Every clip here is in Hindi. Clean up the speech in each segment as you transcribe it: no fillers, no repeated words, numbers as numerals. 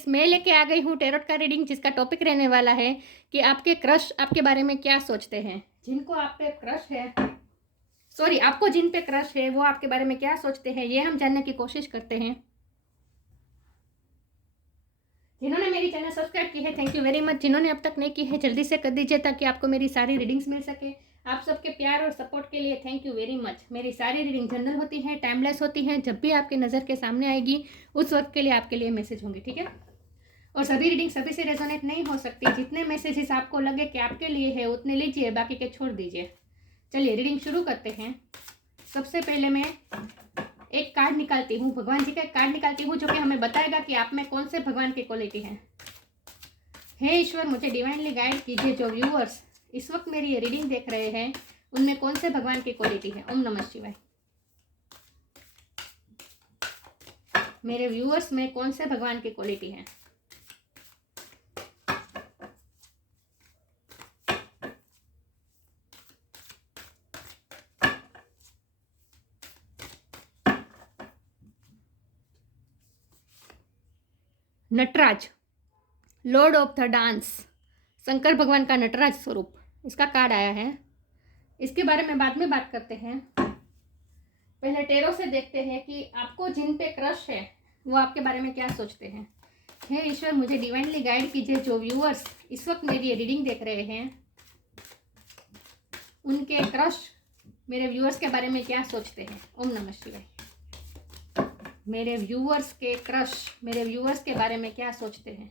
गाइस, मैं लेके आ गई हूँ टैरोट का रीडिंग, जिसका टॉपिक रहने वाला है कि आपके क्रश आपके बारे में क्या सोचते हैं। जिनको आप पे क्रश है, सॉरी, आपको जिन पे क्रश है वो आपके बारे में क्या सोचते हैं, ये हम जानने की कोशिश करते हैं। जिन्होंने मेरी चैनल सब्सक्राइब की है, थैंक यू वेरी मच। जिन्होंने अब तक नहीं की है, जल्दी से कर दीजिए ताकि आपको मेरी सारी रीडिंग्स मिल सके। आप सबके प्यार और सपोर्ट के लिए थैंक यू वेरी मच। मेरी सारी रीडिंग जनरल होती हैं, टाइमलेस होती हैं। जब भी आपकी नज़र के सामने आएगी उस वक्त के लिए आपके लिए मैसेज होंगी, ठीक है। और सभी रीडिंग सभी से रेजोनेट नहीं हो सकती। जितने मैसेजेस आपको लगे कि आपके लिए है उतने लीजिए, बाकी के छोड़ दीजिए। चलिए रीडिंग शुरू करते हैं। सबसे पहले मैं एक कार्ड निकालती हूँ, भगवान जी का एक कार्ड निकालती हूँ जो कि हमें बताएगा कि आप में कौन से भगवान की क्वालिटी है। हे ईश्वर, मुझे डिवाइनली गाइड कीजिए। जो व्यूअर्स इस वक्त मेरी ये रीडिंग देख रहे हैं उनमें कौन से भगवान की क्वालिटी है। ओम नमः शिवाय। मेरे व्यूअर्स में कौन से भगवान की क्वालिटी है। Nataraj, lord of the dance, Shankar भगवान का नटराज स्वरूप, इसका कार्ड आया है। इसके बारे में बाद में बात करते हैं। पहले टेरो से देखते हैं कि आपको जिन पे क्रश है वो आपके बारे में क्या सोचते हैं। हे ईश्वर, मुझे डिवाइनली गाइड कीजिए। जो व्यूअर्स इस वक्त मेरी ये रीडिंग देख रहे हैं उनके क्रश मेरे व्यूअर्स के बारे में क्या सोचते हैं। ओम नमः शिवाय। मेरे व्यूअर्स के क्रश मेरे व्यूअर्स के बारे में क्या सोचते हैं।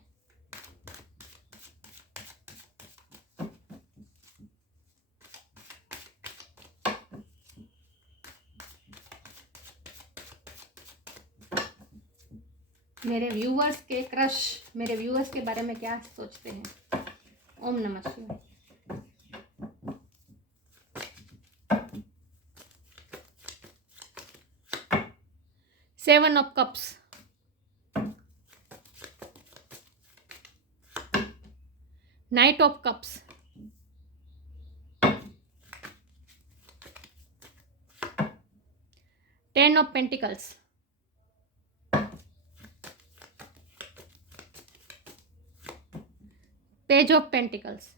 मेरे व्यूअर्स के क्रश मेरे व्यूअर्स के बारे में क्या सोचते हैं। ओम नमः शिवाय। Seven of cups, night of cups, ten of pentacles, page of pentacles,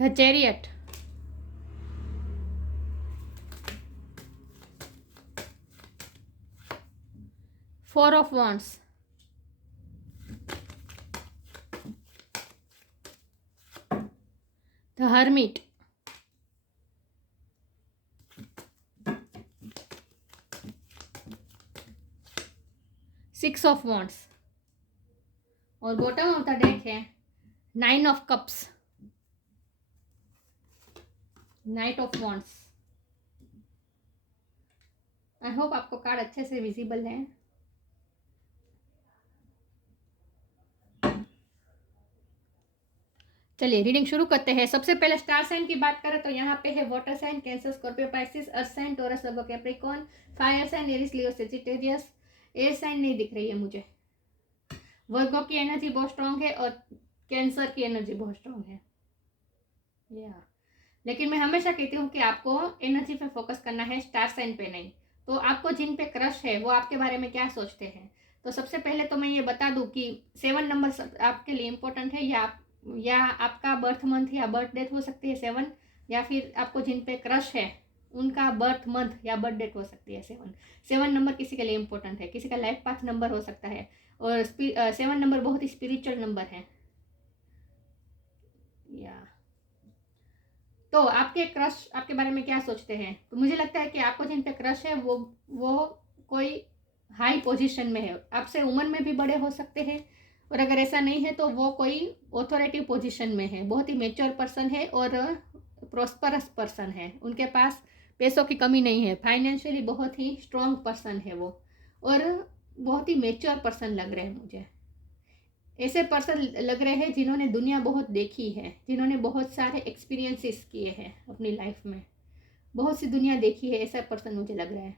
the chariot, four of wands, the hermit, six of wands, और बॉटम ऑफ द डेक है nine of cups, night of wands. I hope आपको कार्ड अच्छे से विजिबल है। चलिए रीडिंग शुरू करते हैं। सबसे पहले स्टार साइन की बात करें तो यहाँ पे है water sign, Cancer, Scorpio, Pisces, earth sign, Taurus, Virgo, Capricorn, fire sign, Aries, Leo, Sagittarius. Air sign नहीं दिख रही है मुझे। वर्गो की एनर्जी बहुत स्ट्रांग है और कैंसर की एनर्जी बहुत स्ट्रांग है। लेकिन मैं हमेशा कहती हूँ कि आपको एनर्जी पे फोकस करना है, स्टार साइन पे नहीं। तो आपको जिन पे क्रश है वो आपके बारे में क्या सोचते हैं। तो सबसे पहले तो मैं ये बता दूं कि 7 नंबर आपके लिए इम्पोर्टेंट है, या आपका बर्थ मंथ या बर्थ डेट हो सकती है 7, या फिर आपको जिन पे क्रश है उनका बर्थ मंथ या बर्थ डेट हो सकती है 7 नंबर किसी के लिए इम्पोर्टेंट है, किसी का लाइफ पाथ नंबर हो सकता है। और 7 नंबर बहुत ही स्पिरिचुअल नंबर है। तो आपके क्रश आपके बारे में क्या सोचते हैं। तो मुझे लगता है कि आपको जिन पे क्रश है वो कोई हाई पोजीशन में है, आपसे उम्र में भी बड़े हो सकते हैं, और अगर ऐसा नहीं है तो वो कोई ऑथोरिटी पोजीशन में है, बहुत ही मैच्योर पर्सन है और प्रॉस्परस पर्सन है। उनके पास पैसों की कमी नहीं है, फाइनेंशियली बहुत ही स्ट्रॉन्ग पर्सन है वो, और बहुत ही मैच्योर पर्सन लग रहे हैं मुझे। ऐसे पर्सन लग रहे हैं जिन्होंने दुनिया बहुत देखी है, जिन्होंने बहुत सारे एक्सपीरियंसेस किए हैं अपनी लाइफ में, बहुत सी दुनिया देखी है, ऐसा पर्सन मुझे लग रहा है।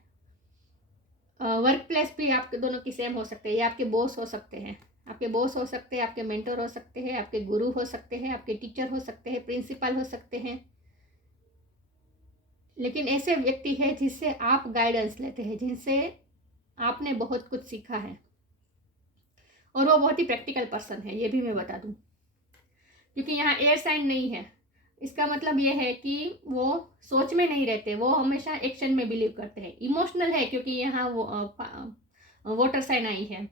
वर्क प्लेस भी आपके दोनों की सेम हो सकते हैं, या आपके बॉस हो सकते हैं, आपके बॉस हो सकते हैं, आपके मेंटर हो सकते हैं, आपके गुरु हो सकते हैं, आपके टीचर हो सकते हैं, प्रिंसिपल हो सकते हैं। लेकिन ऐसे व्यक्ति है जिससे आप गाइडेंस लेते हैं, जिनसे आपने बहुत कुछ सीखा है, और वो बहुत ही प्रैक्टिकल पर्सन है, ये भी मैं बता दूं। क्योंकि यहाँ एयर साइन नहीं है, इसका मतलब ये है कि वो सोच में नहीं रहते, वो हमेशा एक्शन में बिलीव करते हैं। इमोशनल है क्योंकि यहाँ वो वाटर साइन आई है,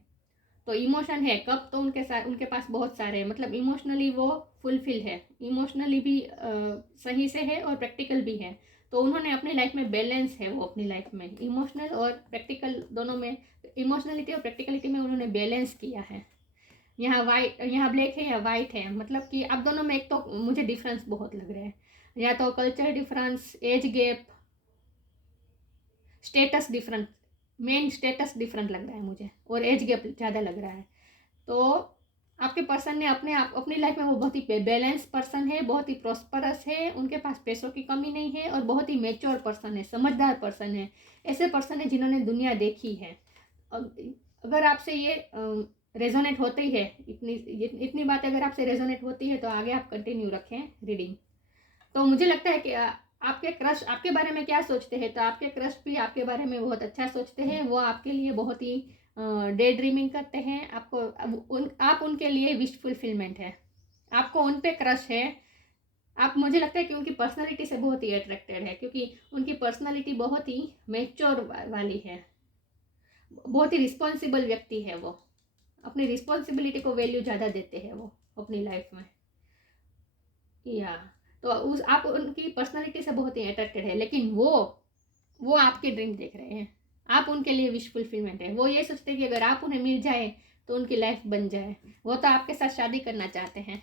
तो इमोशन है। कब तो उनके साथ उनके पास बहुत सारे हैं, मतलब इमोशनली वो फुलफिल है, इमोशनली भी सही से है और प्रैक्टिकल भी है। तो उन्होंने अपनी लाइफ में बैलेंस है, वो अपनी लाइफ में इमोशनल और प्रैक्टिकल दोनों में, इमोशनलिटी और प्रैक्टिकलिटी में उन्होंने बैलेंस किया है। यहाँ वाइट, यहाँ ब्लैक है या वाइट है, मतलब कि आप दोनों में एक तो मुझे डिफरेंस बहुत लग रहा है, या तो culture difference, age gap, status difference, main status different लग रहा है मुझे, और एज गैप ज़्यादा लग रहा है। तो आपके पर्सन ने अपनी लाइफ में वो बहुत ही बैलेंस पर्सन है, बहुत ही प्रॉस्परस है, उनके पास पैसों की कमी नहीं है, और बहुत ही मेच्योर पर्सन है, समझदार पर्सन है। ऐसे पर्सन है जिन्होंने दुनिया देखी है। अगर आपसे ये रेजोनेट होती है, इतनी बात अगर आपसे रेजोनेट होती है तो आगे आप कंटिन्यू रखें रीडिंग। तो मुझे लगता है कि आपके क्रश आपके बारे में क्या सोचते हैं, तो आपके क्रश भी आपके बारे में बहुत अच्छा सोचते हैं। वो आपके लिए बहुत ही डे ड्रीमिंग करते हैं। आप उनके लिए विश फुलफिलमेंट है, आपको उन पे क्रश है। आप, मुझे लगता है कि उनकी पर्सनालिटी से बहुत ही अट्रैक्टेड है, क्योंकि उनकी पर्सनालिटी बहुत ही मैच्योर वाली है, बहुत ही रिस्पॉन्सिबल व्यक्ति है। वो अपनी रिस्पॉन्सिबिलिटी को वैल्यू ज़्यादा देते हैं वो अपनी लाइफ में, या तो आप उनकी पर्सनालिटी से बहुत ही अट्रैक्टेड है। लेकिन वो आपके ड्रीम देख रहे हैं, आप उनके लिए विश फुलफिलमेंट है। वो ये सोचते हैं कि अगर आप उन्हें मिल जाए तो उनकी लाइफ बन जाए। वो तो आपके साथ शादी करना चाहते हैं,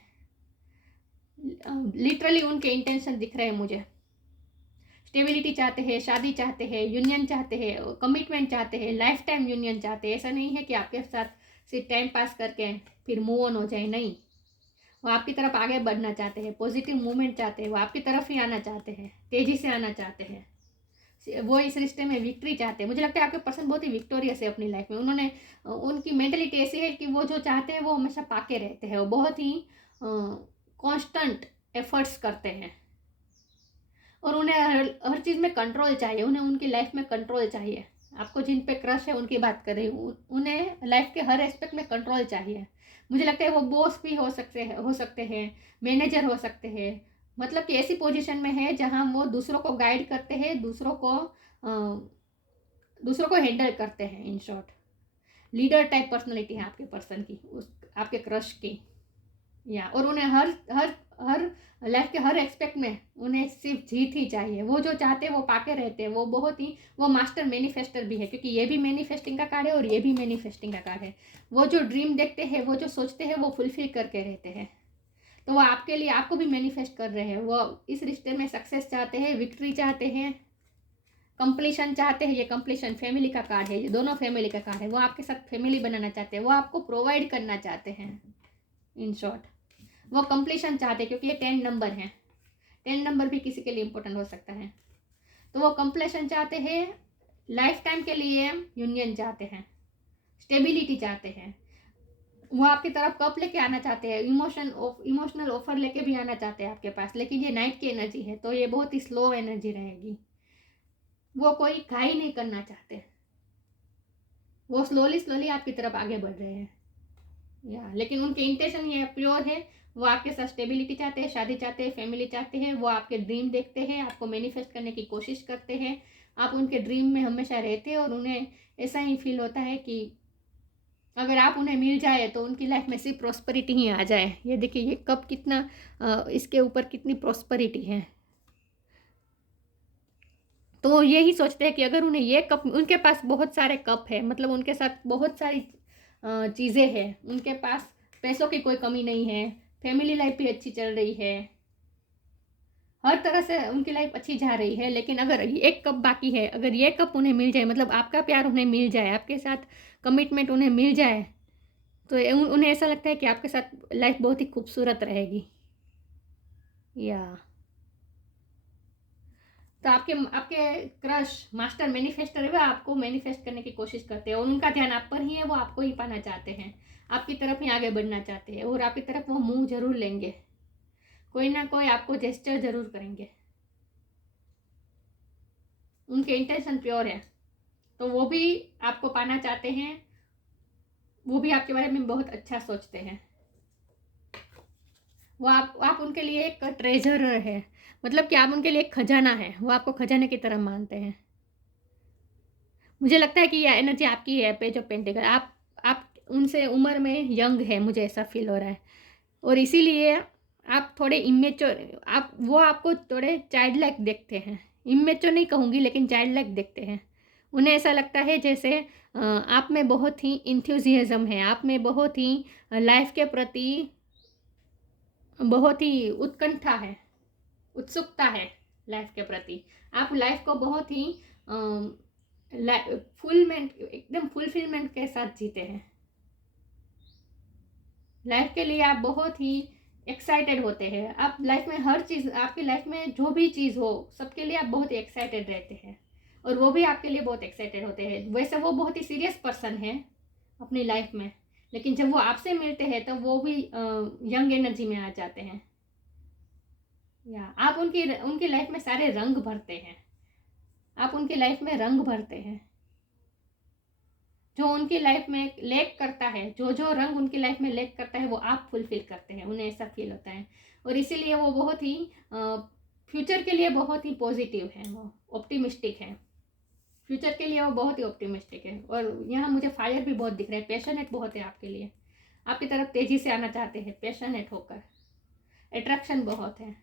लिटरली उनके इंटेंशन दिख रहे हैं मुझे। स्टेबिलिटी चाहते हैं, शादी चाहते हैं, यूनियन चाहते हैं, कमिटमेंट चाहते हैं, लाइफ टाइम यूनियन चाहते हैं। ऐसा नहीं है कि आपके साथ सिर्फ टाइम पास करके फिर मूव ऑन हो जाए, नहीं। वो आपकी तरफ आगे बढ़ना चाहते हैं, पॉजिटिव मूवमेंट चाहते हैं, वो आपकी तरफ ही आना चाहते हैं, तेज़ी से आना चाहते हैं। वो इस रिश्ते में विक्ट्री चाहते हैं। मुझे लगता है आपके पर्सन बहुत ही विक्टोरियस है अपनी लाइफ में। उनकी मेंटलिटी ऐसी है कि वो जो चाहते हैं वो हमेशा पाके रहते हैं। वो बहुत ही कांस्टेंट एफर्ट्स करते हैं, और उन्हें हर चीज़ में कंट्रोल चाहिए। उन्हें उनकी लाइफ में कंट्रोल चाहिए। आपको जिन पे क्रश है उनकी बात कर रही हूँ, उन्हें लाइफ के हर एस्पेक्ट में कंट्रोल चाहिए। मुझे लगता है वो बॉस भी हो सकते हैं, मैनेजर हो सकते हैं, मतलब कि ऐसी पोजीशन में है जहाँ वो दूसरों को गाइड करते हैं, दूसरों को हैंडल करते हैं। In short, leader type personality है आपके पर्सन की, आपके क्रश की, या और उन्हें हर हर हर लाइफ के हर एक्सपेक्ट में उन्हें सिर्फ जीत ही चाहिए। वो जो चाहते हैं वो पाके रहते हैं। वो मास्टर मैनिफेस्टर भी है, क्योंकि ये भी मैनिफेस्टिंग का कार्ड है और ये भी मैनिफेस्टिंग का कार्ड है। वो जो ड्रीम देखते हैं, वो जो सोचते हैं, वो फुलफिल करके रहते हैं। तो वो आपके लिए, आपको भी मैनिफेस्ट कर रहे हैं। वो इस रिश्ते में सक्सेस चाहते हैं, विक्ट्री चाहते हैं, कंप्लीशन चाहते हैं। ये कंप्लीशन फैमिली का कार्ड है, ये दोनों फैमिली का कार्ड है। वो आपके साथ फैमिली बनाना चाहते हैं, वो आपको प्रोवाइड करना चाहते हैं। इन शॉर्ट, वो कंप्लीशन चाहते हैं, क्योंकि ये 10 नंबर है। 10 नंबर भी किसी के लिए इंपॉर्टेंट हो सकता है। तो वो कंप्लीशन चाहते हैं, लाइफ टाइम के लिए यूनियन चाहते हैं, स्टेबिलिटी चाहते हैं। वो आपकी तरफ कप लेके आना चाहते हैं, इमोशनल ऑफर लेके भी आना चाहते हैं आपके पास। लेकिन ये नाइट की एनर्जी है, तो ये बहुत ही स्लो एनर्जी रहेगी। वो कोई घाई नहीं करना चाहते, वो स्लोली आपकी तरफ आगे बढ़ रहे हैं, या लेकिन उनके इंटेंशन ये प्योर है। वो आपके साथ स्टेबिलिटी चाहते हैं, शादी चाहते हैं, फैमिली चाहते हैं। वो आपके ड्रीम देखते हैं, आपको मैनिफेस्ट करने की कोशिश करते हैं। आप उनके ड्रीम में हमेशा रहते हैं, और उन्हें ऐसा ही फील होता है कि अगर आप उन्हें मिल जाए तो उनकी लाइफ में सिर्फ प्रॉस्पेरिटी ही आ जाए। ये देखिए, ये कप कितना इसके ऊपर कितनी प्रॉस्पेरिटी है। तो यही सोचते हैं कि अगर उन्हें ये कप, उनके पास बहुत सारे कप है, मतलब उनके साथ बहुत सारी चीज़ें हैं। उनके पास पैसों की कोई कमी नहीं है, फैमिली लाइफ भी अच्छी चल रही है, हर तरह से उनकी लाइफ अच्छी जा रही है। लेकिन अगर एक कप बाकी है, अगर ये कप उन्हें मिल जाए, मतलब आपका प्यार उन्हें मिल जाए, आपके साथ कमिटमेंट उन्हें मिल जाए, तो उन्हें ऐसा लगता है कि आपके साथ लाइफ बहुत ही खूबसूरत रहेगी। या तो आपके आपके क्रश मास्टर मैनिफेस्टर है, वो आपको मैनिफेस्ट करने की कोशिश करते हैं, और उनका ध्यान आप पर ही है। वो आपको ही पाना चाहते हैं, आपकी तरफ ही आगे बढ़ना चाहते हैं और आपकी तरफ वो मुंह जरूर लेंगे, कोई ना कोई आपको जेस्चर जरूर करेंगे। उनके इंटेंशन प्योर है, तो वो भी आपको पाना चाहते हैं, वो भी आपके बारे में बहुत अच्छा सोचते हैं। वो आप उनके लिए एक ट्रेजर है, मतलब कि आप उनके लिए एक खजाना है, वो आपको खजाने की तरह मानते हैं। मुझे लगता है कि ये एनर्जी आपकी है, पेज ऑफ पेंटिकल। आप उनसे उम्र में यंग है, मुझे ऐसा फील हो रहा है, और इसीलिए आप थोड़े इमेच्योर, वो आपको थोड़े चाइल्ड लाइक देखते हैं। इमेच्योर नहीं कहूँगी, लेकिन चाइल्ड लाइक देखते हैं। उन्हें ऐसा लगता है जैसे आप में बहुत ही इंथ्यूजियाज्म है, आप में बहुत ही लाइफ के प्रति बहुत ही उत्कंठा है, उत्सुकता है लाइफ के प्रति। आप लाइफ को बहुत ही एकदम फुलफिलमेंट के साथ जीते हैं। लाइफ के लिए आप बहुत ही एक्साइटेड होते हैं। आप लाइफ में हर चीज़, आपकी लाइफ में जो भी चीज़ हो, सबके लिए आप बहुत ही एक्साइटेड रहते हैं, और वो भी आपके लिए बहुत एक्साइटेड होते हैं। वैसे वो बहुत ही सीरियस पर्सन है अपनी लाइफ में, लेकिन जब वो आपसे मिलते हैं तो वो भी यंग एनर्जी में आ जाते हैं। या आप उनकी लाइफ में सारे रंग भरते हैं, आप उनकी लाइफ में रंग भरते हैं। जो उनकी लाइफ में लैक करता है, जो जो रंग उनकी लाइफ में लैक करता है, वो आप फुलफिल करते हैं, उन्हें ऐसा फील होता है। और इसीलिए वो बहुत ही फ्यूचर के लिए बहुत ही पॉजिटिव है, वो ऑप्टिमिस्टिक है। फ्यूचर के लिए वो बहुत ही ऑप्टिमिस्टिक है। और यहाँ मुझे फायर भी बहुत दिख रहा है, पैशनेट बहुत है आपके लिए, आपकी तरफ तेजी से आना चाहते हैं, पैशनेट होकर। अट्रैक्शन बहुत है,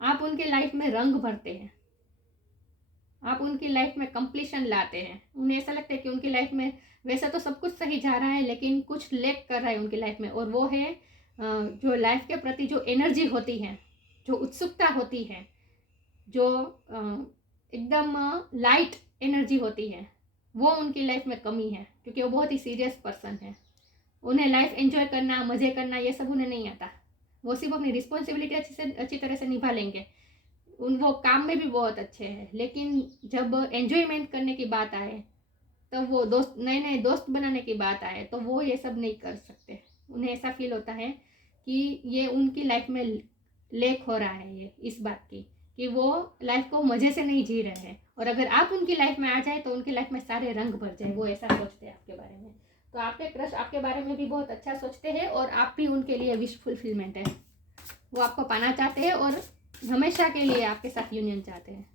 आप उनकी लाइफ में रंग भरते हैं, आप उनकी लाइफ में कंप्लीशन लाते हैं। उन्हें ऐसा लगता है कि उनकी लाइफ में वैसा तो सब कुछ सही जा रहा है, लेकिन कुछ लैक कर रहा है उनकी लाइफ में, और वो है जो लाइफ के प्रति जो एनर्जी होती है, जो उत्सुकता होती है, जो एकदम लाइट एनर्जी होती है, वो उनकी लाइफ में कमी है, क्योंकि वो बहुत ही सीरियस पर्सन है। उन्हें लाइफ एंजॉय करना, मज़े करना, ये सब उन्हें नहीं आता। वो सिर्फ अपनी रिस्पॉन्सिबिलिटी अच्छी तरह से निभा लेंगे, वो काम में भी बहुत अच्छे हैं, लेकिन जब एंजॉयमेंट करने की बात आए, तो वो नए नए दोस्त बनाने की बात आए, तो वो ये सब नहीं कर सकते। उन्हें ऐसा फील होता है कि ये उनकी लाइफ में लेक हो रहा है, ये इस बात की कि वो लाइफ को मज़े से नहीं जी रहे हैं, और अगर आप उनकी लाइफ में आ जाए तो उनकी लाइफ में सारे रंग भर जाए। वो ऐसा सोचते हैं आपके बारे में। तो आपके क्रश आपके बारे में भी बहुत अच्छा सोचते हैं, और आप भी उनके लिए विश फुलफिलमेंट है। वो आपको पाना चाहते हैं और हमेशा के लिए आपके साथ यूनियन चाहते हैं।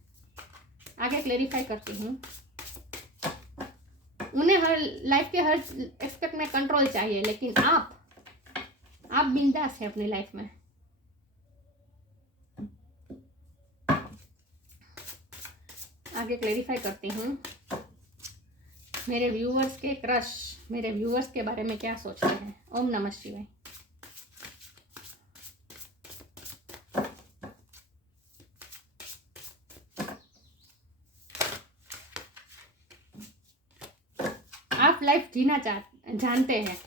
आगे क्लेरिफाई करती हूँ। उन्हें हर लाइफ के हर एस्पेक्ट में कंट्रोल चाहिए, लेकिन आप बिंदास हैं अपनी लाइफ में। आगे क्लेरिफाई करती हूँ। मेरे व्यूवर्स के क्रश मेरे व्यूवर्स के बारे में क्या सोचते हैं। ओम नमः शिवाय। आप लाइफ जीना जानते हैं,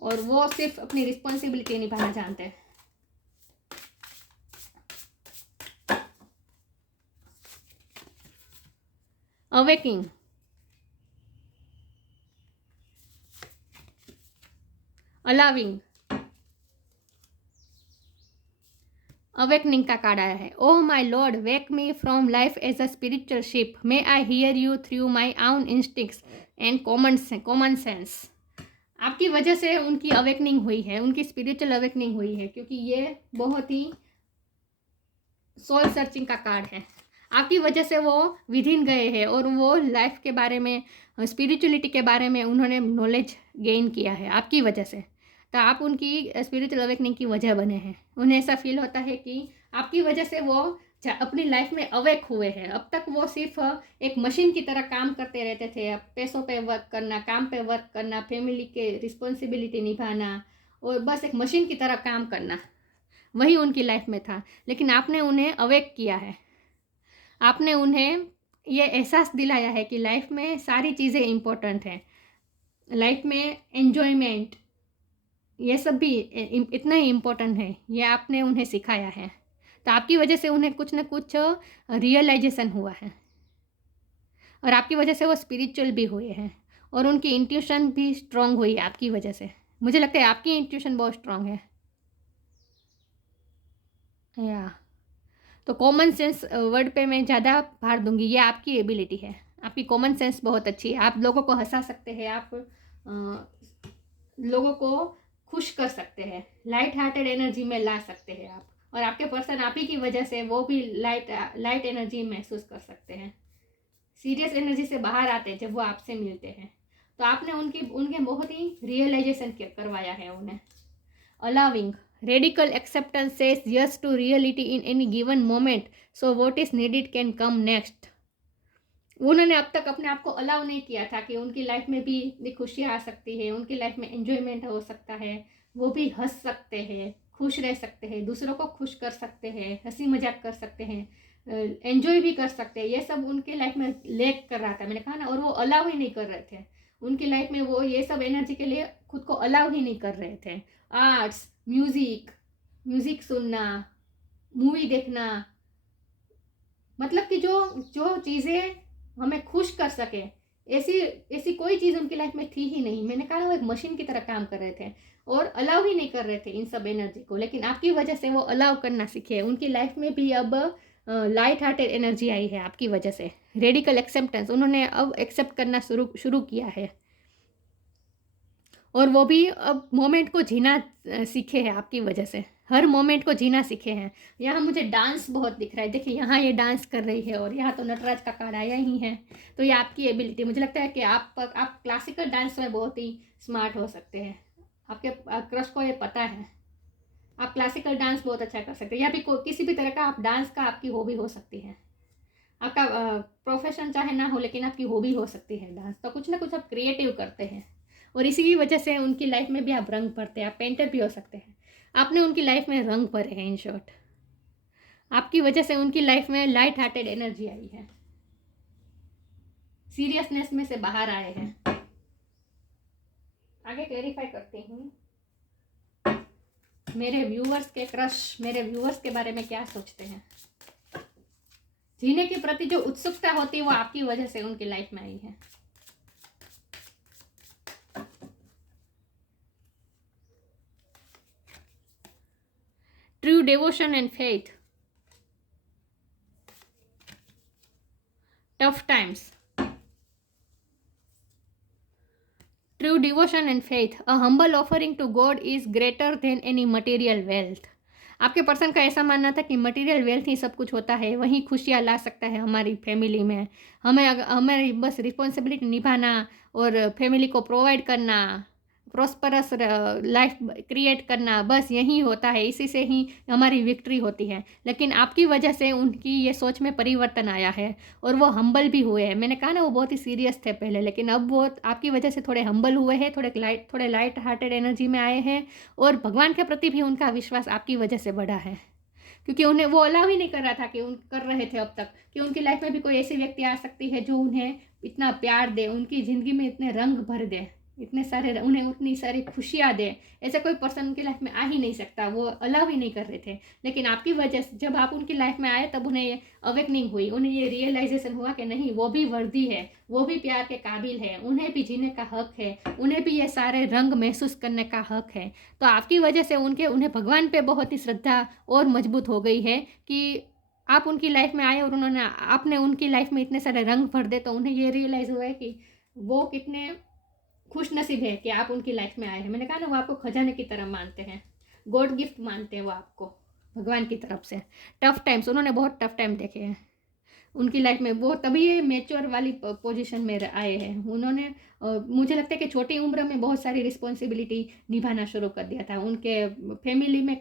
और वो सिर्फ अपनी रिस्पॉन्सिबिलिटी निभाना जानते हैं। अवेकिंग, अलाविंग, अवेकनिंग का कार्ड आया है। Oh my lord, wake me from life as a spiritual ship, may I hear you through my own instincts and common sense. आपकी वजह से उनकी अवेकनिंग हुई है, उनकी स्पिरिचुअल अवेकनिंग हुई है, क्योंकि ये बहुत ही सोल सर्चिंग का कार्ड है। आपकी वजह से वो विदिन गए हैं, और वो लाइफ के बारे में, स्पिरिचुअलिटी के बारे में उन्होंने नॉलेज गेन किया है आपकी वजह से। तो आप उनकी स्पिरिचुअल अवेकनिंग की वजह बने हैं। उन्हें ऐसा फील होता है कि आपकी वजह से वो अपनी लाइफ में अवेक हुए हैं। अब तक वो सिर्फ एक मशीन की तरह काम करते रहते थे। पैसों पे वर्क करना, काम पे वर्क करना, फैमिली के रिस्पॉन्सिबिलिटी निभाना, और बस एक मशीन की तरह काम करना, वही उनकी लाइफ में था। लेकिन आपने उन्हें अवेक किया है, आपने उन्हें ये एहसास दिलाया है कि लाइफ में सारी चीज़ें इम्पोर्टेंट हैं, लाइफ में एन्जॉयमेंट, ये सब भी इतना ही इम्पोर्टेंट है। ये आपने उन्हें सिखाया है। तो आपकी वजह से उन्हें कुछ ना कुछ रियलाइजेशन हुआ है, और आपकी वजह से वो स्पिरिचुअल भी हुए हैं। और उनकी इंट्यूशन भी स्ट्रांग हुई आपकी वजह से। मुझे लगता है आपकी इंट्यूशन बहुत स्ट्रांग है। या तो कॉमन सेंस वर्ड पे मैं ज़्यादा भार दूंगी, ये आपकी एबिलिटी है। आपकी कॉमन सेंस बहुत अच्छी है, आप लोगों को हंसा सकते हैं, आप लोगों को खुश कर सकते हैं, लाइट हार्टेड एनर्जी में ला सकते हैं आप। और आपके पर्सन आप ही की वजह से वो भी लाइट एनर्जी महसूस कर सकते हैं, सीरियस एनर्जी से बाहर आते हैं जब वो आपसे मिलते हैं। तो आपने उनके बहुत ही रियलाइजेशन करवाया है उन्हें। Allowing radical acceptance says yes to reality in any given moment, so what is needed can come next. उन्होंने अब तक अपने आप को अलाउ नहीं किया था कि उनकी लाइफ में भी खुशियाँ आ सकती है, उनकी लाइफ में एंजॉयमेंट हो सकता है, वो भी हंस सकते हैं, खुश रह सकते हैं, दूसरों को खुश कर सकते हैं, हंसी मजाक कर सकते हैं, एंजॉय भी कर सकते हैं। ये सब उनके लाइफ में लैक कर रहा था, मैंने कहा ना, और वो अलाउ ही नहीं कर रहे थे उनकी लाइफ में, वो ये सब एनर्जी के लिए खुद को अलाउ ही नहीं कर रहे थे। आर्ट्स, म्यूज़िक सुनना, मूवी देखना, मतलब कि जो चीज़ें हमें खुश कर सके, ऐसी कोई चीज़ उनकी लाइफ में थी ही नहीं। मैंने कहा ना, वो एक मशीन की तरह काम कर रहे थे और अलाउ ही नहीं कर रहे थे इन सब एनर्जी को, लेकिन आपकी वजह से वो अलाउ करना सीखे। उनकी लाइफ में भी अब लाइट हार्टेड एनर्जी आई है आपकी वजह से। रेडिकल एक्सेप्टेंस, उन्होंने अब एक्सेप्ट करना शुरू किया है, और वो भी अब मोमेंट को जीना सीखे हैं आपकी वजह से, हर मोमेंट को जीना सीखे हैं। यहाँ मुझे डांस बहुत दिख रहा है, देखिए यहाँ ये डांस कर रही है और यहाँ तो नटराज का कार्ड आया ही है। तो ये आपकी एबिलिटी, मुझे लगता है कि आप क्लासिकल डांस में बहुत ही स्मार्ट हो सकते हैं। आपके क्रश को ये पता है, आप क्लासिकल डांस बहुत अच्छा कर सकते हैं, या फिर किसी भी तरह का आप डांस का आपकी हॉबी हो सकती है। आपका प्रोफेशन चाहे ना हो, लेकिन आपकी हॉबी हो सकती है डांस। तो कुछ ना कुछ आप क्रिएटिव करते हैं, और इसी की वजह से उनकी लाइफ में भी आप रंग भरते हैं। आप पेंटर भी हो सकते हैं, आपने उनकी लाइफ में रंग भरे हैं। इन शॉर्ट, आपकी वजह से उनकी लाइफ में लाइट हार्टेड एनर्जी आई है, सीरियसनेस में से बाहर आए हैं। आगे क्लेरिफाई करती हूँ, मेरे व्यूअर्स के क्रश मेरे व्यूअर्स के बारे में क्या सोचते हैं। जीने के प्रति जो उत्सुकता होती है वो आपकी वजह से उनकी लाइफ में आई है। True devotion and faith, tough times, true devotion and faith, a humble offering to God is greater than any material wealth. आपके पर्सन का ऐसा मानना था कि मटेरियल वेल्थ ही सब कुछ होता है, वही खुशियाँ ला सकता है हमारी फैमिली में। हमें बस रिस्पॉन्सिबिलिटी निभाना और फैमिली को प्रोवाइड करना, प्रॉस्परस लाइफ क्रिएट करना, बस यही होता है, इसी से ही हमारी विक्ट्री होती है। लेकिन आपकी वजह से उनकी ये सोच में परिवर्तन आया है और वो हम्बल भी हुए हैं। मैंने कहा ना, वो बहुत ही सीरियस थे पहले, लेकिन अब वो आपकी वजह से थोड़े हम्बल हुए हैं, थोड़े लाइट हार्टेड एनर्जी में आए हैं, और भगवान के प्रति भी उनका विश्वास आपकी वजह से बढ़ा है। क्योंकि उन्हें वो अलाउ ही नहीं कर रहा था कि कर रहे थे अब तक कि उनकी लाइफ में भी कोई ऐसी व्यक्ति आ सकती है जो उन्हें इतना प्यार दे, उनकी ज़िंदगी में इतने रंग भर दे, उन्हें उतनी सारी खुशियाँ दे। ऐसा कोई पर्सन उनकी लाइफ में आ ही नहीं सकता, वो अलाउ ही नहीं कर रहे थे। लेकिन आपकी वजह से जब आप उनकी लाइफ में आए, तब उन्हें ये अवेकनिंग हुई, उन्हें ये रियलाइजेशन हुआ कि नहीं, वो भी वर्दी है, वो भी प्यार के काबिल है, उन्हें भी जीने का हक है, उन्हें भी ये सारे रंग महसूस करने का हक है। तो आपकी वजह से उन्हें भगवान पे बहुत ही श्रद्धा और मजबूत हो गई है कि आप उनकी लाइफ में आए और आपने उनकी लाइफ में इतने सारे रंग भर दे। तो उन्हें ये रियलाइज़ हुआ है कि वो कितने खुश नसीब है कि आप उनकी लाइफ में आए हैं। मैंने कहा ना, वो आपको खजाने की तरह मानते हैं, गॉड गिफ्ट मानते हैं वो आपको भगवान की तरफ से। टफ टाइम्स, उन्होंने बहुत टफ टाइम देखे हैं उनकी लाइफ में, वो तभी ये मेच्योर वाली पोजीशन में आए हैं। उन्होंने मुझे लगता है कि छोटी उम्र में बहुत सारी रिस्पॉन्सिबिलिटी निभाना शुरू कर दिया था। उनके फैमिली में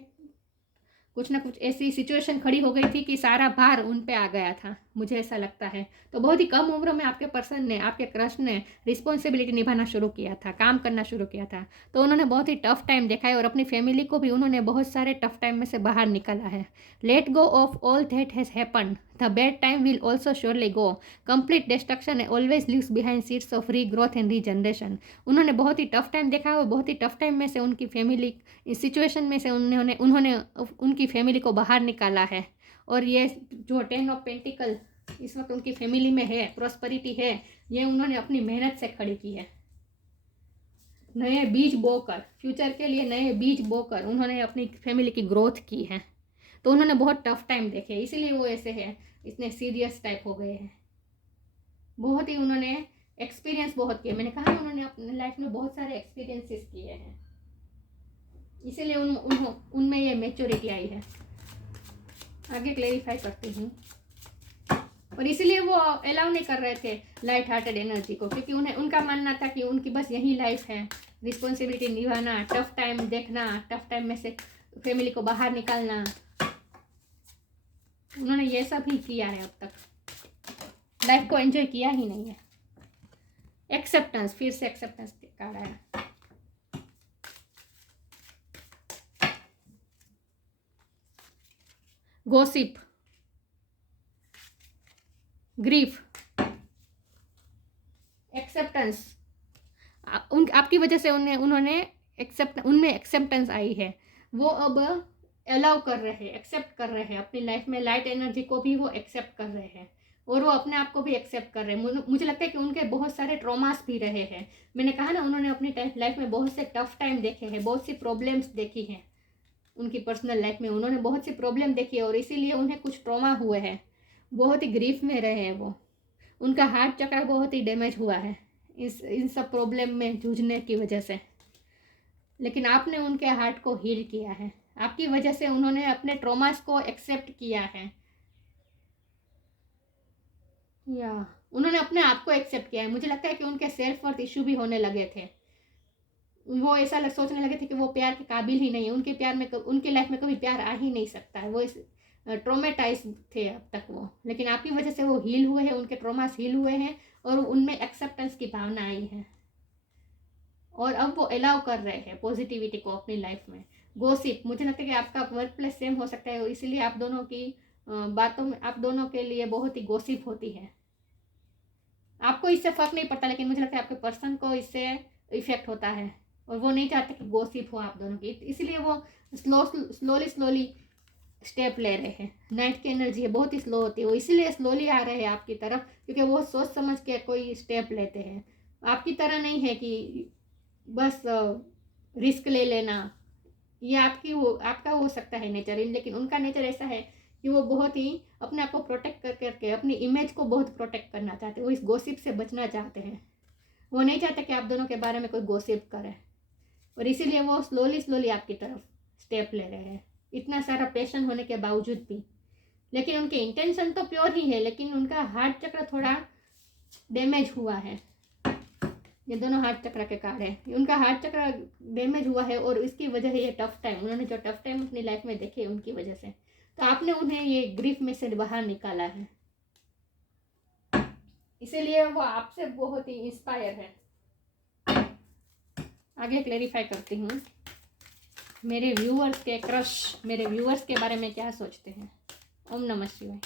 कुछ ना कुछ ऐसी सिचुएशन खड़ी हो गई थी कि सारा भार उन पे आ गया था, मुझे ऐसा लगता है। तो बहुत ही कम उम्र में आपके पर्सन ने, आपके क्रश ने रिस्पॉन्सिबिलिटी निभाना शुरू किया था, काम करना शुरू किया था। तो उन्होंने बहुत ही टफ टाइम देखा है और अपनी फैमिली को भी उन्होंने बहुत सारे टफ टाइम में से बाहर निकाला है। Let go of all that has happened, the bad time will also surely go, complete destruction always leaves behind seeds of regrowth and regeneration. उन्होंने बहुत ही टफ टाइम देखा है और बहुत ही टफ टाइम में से उनकी फैमिली इस सिचुएशन में से उन्होंने उनकी फैमिली को बाहर निकाला है। और ये जो 10 ऑफ पेंटिकल इस वक्त उनकी फैमिली में है, प्रॉस्पेरिटी है, ये उन्होंने अपनी मेहनत से खड़ी की है। नए बीज बोकर, फ्यूचर के लिए नए बीज बोकर उन्होंने अपनी फैमिली की ग्रोथ की है। तो उन्होंने बहुत टफ टाइम देखे, इसीलिए वो ऐसे हैं, इतने सीरियस टाइप हो गए हैं। बहुत ही उन्होंने एक्सपीरियंस बहुत किए। मैंने कहा उन्होंने अपने लाइफ में बहुत सारे एक्सपीरियंसेस किए हैं, इसीलिए उनमें ये मैच्योरिटी आई है। आगे क्लेरिफाई करती हूँ। और इसीलिए वो अलाउ नहीं कर रहे थे लाइट हार्टेड एनर्जी को, क्योंकि उन्हें उनका मानना था कि उनकी बस यही लाइफ है, रिस्पॉन्सिबिलिटी निभाना, टफ टाइम देखना, टफ टाइम में से फैमिली को बाहर निकालना। उन्होंने ये सब ही किया है, अब तक लाइफ को एंजॉय किया ही नहीं है। एक्सेप्टेंस, फिर से एक्सेप्टेंस कार्ड आया। Gossip, grief, acceptance. आपकी वजह से उन्होंने उनमें एक्सेप्टेंस आई है। वो अब अलाउ कर रहे हैं, एक्सेप्ट कर रहे हैं अपनी लाइफ में लाइट एनर्जी को भी वो एक्सेप्ट कर रहे हैं, और वो अपने आप को भी एक्सेप्ट कर रहे हैं। मुझे लगता है कि उनके बहुत सारे ट्रॉमास भी रहे हैं। मैंने कहा ना, उन्होंने अपनी लाइफ में बहुत से टफ टाइम देखे हैं, बहुत सी प्रॉब्लम्स देखी हैं। उनकी पर्सनल लाइफ में उन्होंने बहुत सी प्रॉब्लम देखी है, और इसीलिए उन्हें कुछ ट्रॉमा हुए हैं। बहुत ही ग्रीफ में रहे हैं वो। उनका हार्ट चक्र बहुत ही डैमेज हुआ है इन सब प्रॉब्लम में जूझने की वजह से। लेकिन आपने उनके हार्ट को हील किया है। आपकी वजह से उन्होंने अपने ट्रॉमास को एक्सेप्ट किया है, या उन्होंने अपने आप को एक्सेप्ट किया है। मुझे लगता है कि उनके सेल्फ वर्थ इशू भी होने लगे थे। वो ऐसा सोचने लगे थे कि वो प्यार के काबिल ही नहीं है, उनकी लाइफ में कभी प्यार आ ही नहीं सकता है। वो ट्रोमेटाइज थे अब तक वो, लेकिन आपकी वजह से वो हील हुए हैं, उनके ट्रॉमास हील हुए हैं, और उनमें एक्सेप्टेंस की भावना आई है, और अब वो अलाउ कर रहे हैं पॉजिटिविटी को अपनी लाइफ में। गॉसिप, मुझे लगता है कि आपका वर्क प्लेस सेम हो सकता है, इसीलिए आप दोनों की बातों में, आप दोनों के लिए बहुत ही गॉसिप होती है। आपको इससे फर्क नहीं पड़ता, लेकिन मुझे लगता है आपके पर्सन को इससे इफेक्ट होता है, और वो नहीं चाहते कि गॉसिप हो आप दोनों की, इसलिए वो स्लोली स्टेप ले रहे हैं। नाइट की एनर्जी है, बहुत ही स्लो होती है, वो इसीलिए स्लोली आ रहे हैं आपकी तरफ, क्योंकि वो सोच समझ के कोई स्टेप लेते हैं। आपकी तरह नहीं है कि बस रिस्क ले लेना। ये आपका हो सकता है नेचर, लेकिन उनका नेचर ऐसा है कि वो बहुत ही अपने आप को प्रोटेक्ट करके अपनी इमेज को बहुत प्रोटेक्ट करना चाहते हैं। वो इस गॉसिप से बचना चाहते हैं। वो नहीं चाहते कि आप दोनों के बारे में कोई गॉसिप करे, और इसीलिए वो स्लोली आपकी तरफ स्टेप ले रहे हैं, इतना सारा पैशन होने के बावजूद भी। लेकिन उनके इंटेंशन तो प्योर ही है, लेकिन उनका हार्ट चक्र थोड़ा डैमेज हुआ है। ये दोनों हार्ट चक्र के कार्ड है। उनका हार्ट चक्र डैमेज हुआ है, और इसकी वजह है ये टफ टाइम। उन्होंने जो टफ टाइम अपनी लाइफ में देखे उनकी वजह से, तो आपने उन्हें ये ग्रीफ में से बाहर निकाला है, इसीलिए वो आपसे बहुत ही इंस्पायर है। आगे क्लेरिफाई करती हूँ। मेरे व्यूअर्स के क्रश मेरे व्यूअर्स के बारे में क्या सोचते हैं। ओम नमः शिवाय।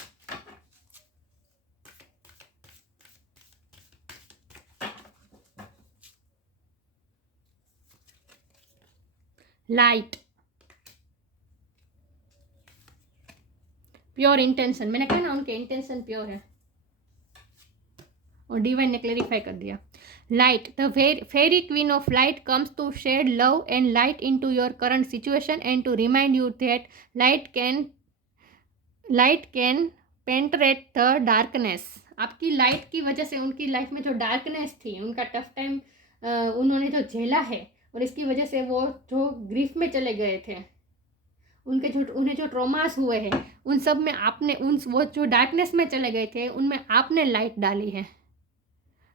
Light, pure intention. मैंने कहा ना, उनके इंटेंशन प्योर है, और डिवाइन ने क्लेरिफाई कर दिया। Light, the fairy queen of light comes to shed love and light into your current situation and to remind you that light can penetrate the darkness. आपकी लाइट की वजह से उनकी लाइफ में जो डार्कनेस थी, उनका टफ टाइम उन्होंने जो झेला है, और इसकी वजह से वो जो ग्रीफ में चले गए थे, उन्हें जो ट्रॉमास हुए हैं, उन सब में आपने वो जो डार्कनेस में चले गए थे, उनमें आपने लाइट डाली है।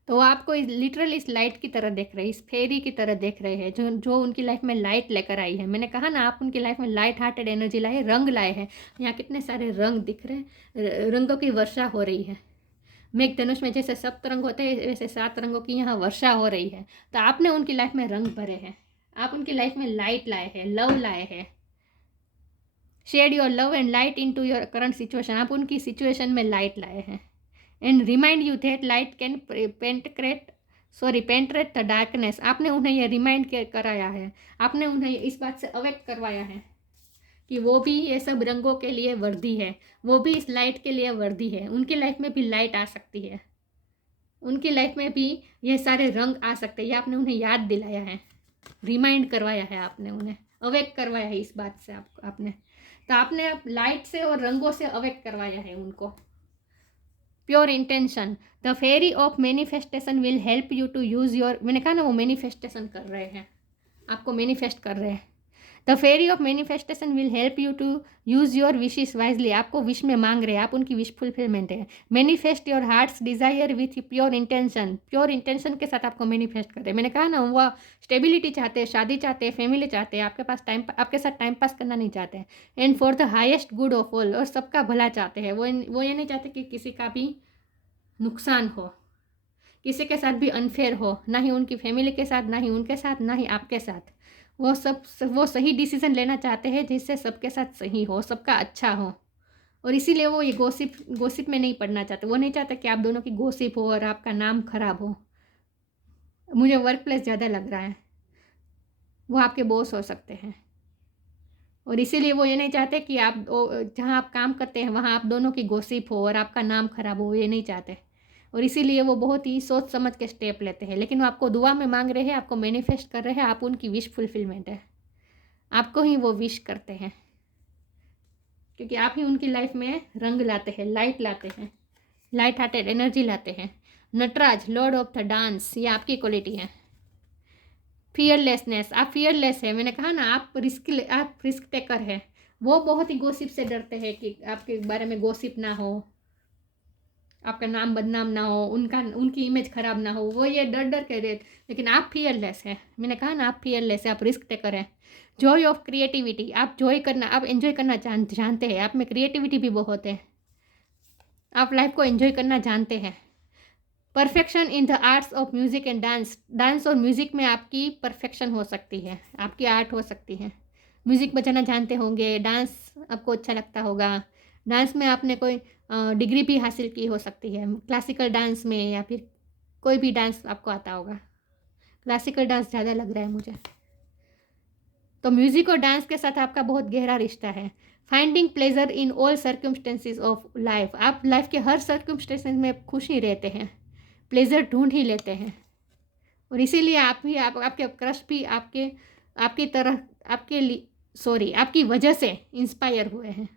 तो वो आपको लिटरली इस लाइट की तरह देख रहे हैं, इस फेरी की तरह देख रहे हैं, जो उनकी लाइफ में लाइट लेकर आई है। मैंने कहा ना, आप उनकी लाइफ में लाइट हार्टेड एनर्जी लाए, रंग लाए हैं। यहाँ कितने सारे रंग दिख रहे हैं, रंगों की वर्षा हो रही है। मेघधनुष में जैसे 7 रंग होते हैं, वैसे 7 रंगों की यहाँ वर्षा हो रही है। तो आपने उनकी लाइफ में रंग भरे हैं, आप उनकी लाइफ में लाइट लाए हैं, लव लाए हैं। Shed your love and light into your current situation. आप उनकी सिचुएशन में लाइट लाए हैं। And remind you that light can penetrate the darkness. आपने उन्हें यह रिमाइंड कराया है, आपने उन्हें इस बात से अवेक करवाया है कि वो भी ये सब रंगों के लिए वर्दी है, वो भी इस लाइट के लिए वर्दी है। उनकी लाइफ में भी लाइट आ सकती है, उनकी लाइफ में भी ये सारे रंग आ सकते हैं। ये आपने उन्हें याद दिलाया है। रिमाइंड करवाया है आपने, उन्हें अवेक करवाया है इस बात से आपने। तो आपने लाइट से और रंगों से अवेक करवाया है उनको। Pure intention, the fairy of manifestation will help you to use your, मैंने कहा ना वो मैनिफेस्टेशन कर रहे हैं, आपको मैनिफेस्ट कर रहे हैं। The fairy of manifestation will help you to use your wishes wisely, आपको विश में मांग रहे हैं, आप उनकी विश फुलफिलमेंट है। Manifest your hearts desire with pure intention, pure intention के साथ आपको मैनिफेस्ट कर रहे हैं। मैंने कहा ना वो स्टेबिलिटी चाहते हैं, शादी चाहते हैं, फैमिली चाहते हैं, आपके साथ टाइम पास करना नहीं चाहते हैं। And for the highest good of all, और सबका भला चाहते हैं। वो ये नहीं चाहते कि किसी का भी नुकसान हो, किसी के साथ भी अनफेयर हो, ना ही उनकी फैमिली के साथ, ना ही उनके साथ, ना ही आपके साथ। वो सही डिसीजन लेना चाहते हैं जिससे सबके साथ सही हो, सबका अच्छा हो। और इसीलिए वो ये गोसिप में नहीं पड़ना चाहते। वो नहीं चाहते कि आप दोनों की गोसिप हो और आपका नाम खराब हो। मुझे वर्क प्लेस ज़्यादा लग रहा है, वो आपके बॉस हो सकते हैं। और इसीलिए वो ये नहीं चाहते कि आप जहाँ आप काम करते हैं वहाँ आप दोनों की गोसिप हो और आपका नाम खराब हो, ये नहीं चाहते। और इसीलिए वो बहुत ही सोच समझ के स्टेप लेते हैं। लेकिन वो आपको दुआ में मांग रहे हैं, आपको मैनिफेस्ट कर रहे हैं, आप उनकी विश फुलफिलमेंट है, आपको ही वो विश करते हैं, क्योंकि आप ही उनकी लाइफ में रंग लाते हैं, लाइट लाते हैं, लाइट हार्टेड एनर्जी लाते हैं। Nataraj, lord of the dance, ये आपकी क्वालिटी है। फियरलेसनेस, आप फियरलेस है। मैंने कहा ना आप रिस्क टेकर है। वो बहुत ही गॉसिप से डरते हैं कि आपके बारे में गॉसिप ना हो, आपका नाम बदनाम ना हो, उनकी इमेज खराब ना हो, वो ये डर डर के रहे। लेकिन आप फियरलेस है। मैंने कहा ना आप फियरलेस है, आप रिस्क टेकर हैं। जॉय ऑफ क्रिएटिविटी, आप आप एंजॉय करना जानते हैं, आप में क्रिएटिविटी भी बहुत है, आप लाइफ को एंजॉय करना जानते हैं। Perfection in the arts of music and dance और म्यूज़िक में आपकी परफेक्शन हो सकती है, आपकी आर्ट हो सकती है। म्यूज़िक बजाना जानते होंगे, डांस आपको अच्छा लगता होगा। डांस में आपने कोई डिग्री भी हासिल की हो सकती है, क्लासिकल डांस में, या फिर कोई भी डांस आपको आता होगा। क्लासिकल डांस ज़्यादा लग रहा है मुझे। तो म्यूज़िक और डांस के साथ आपका बहुत गहरा रिश्ता है। Finding pleasure in all circumstances of life, आप लाइफ के हर सर्कमस्टेंसेस में खुश ही रहते हैं, प्लेजर ढूंढ ही लेते हैं। और इसीलिए आपके क्रश भी आपकी तरह आपकी वजह से इंस्पायर हुए हैं।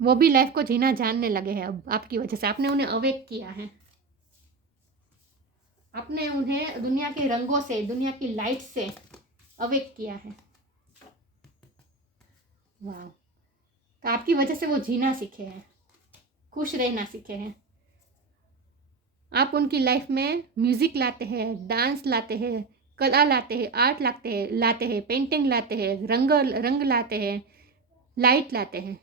वो भी लाइफ को जीना जानने लगे हैं अब आपकी वजह से। आपने उन्हें अवेक किया है, आपने उन्हें दुनिया के रंगों से, दुनिया की लाइट से अवेक किया है। वाह, तो आपकी वजह से वो जीना सीखे हैं, खुश रहना सीखे हैं। आप उनकी लाइफ में म्यूज़िक लाते हैं, डांस लाते हैं, कला लाते हैं, आर्ट लाते हैं, पेंटिंग लाते हैं, रंग लाते हैं, लाइट लाते हैं।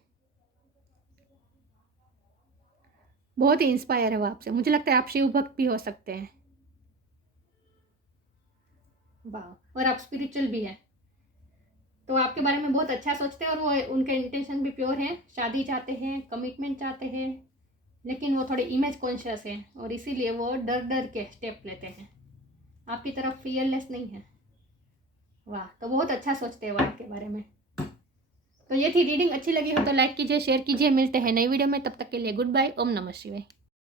बहुत ही इंस्पायर है वो आपसे। मुझे लगता है आप शिव भक्त भी हो सकते हैं। वाह, और आप स्पिरिचुअल भी हैं, तो आपके बारे में बहुत अच्छा सोचते हैं। और वो उनके इंटेंशन भी प्योर हैं, शादी चाहते हैं, कमिटमेंट चाहते हैं, लेकिन वो थोड़े इमेज कॉन्शियस हैं और इसीलिए वो डर डर के स्टेप लेते हैं। आपकी तरफ फियरलेस नहीं है। वाह, तो बहुत अच्छा सोचते हैं वो आपके बारे में। तो ये थी रीडिंग। अच्छी लगी हो तो लाइक कीजिए, शेयर कीजिए। मिलते हैं नई वीडियो में, तब तक के लिए गुड बाय। ओम नमः शिवाय।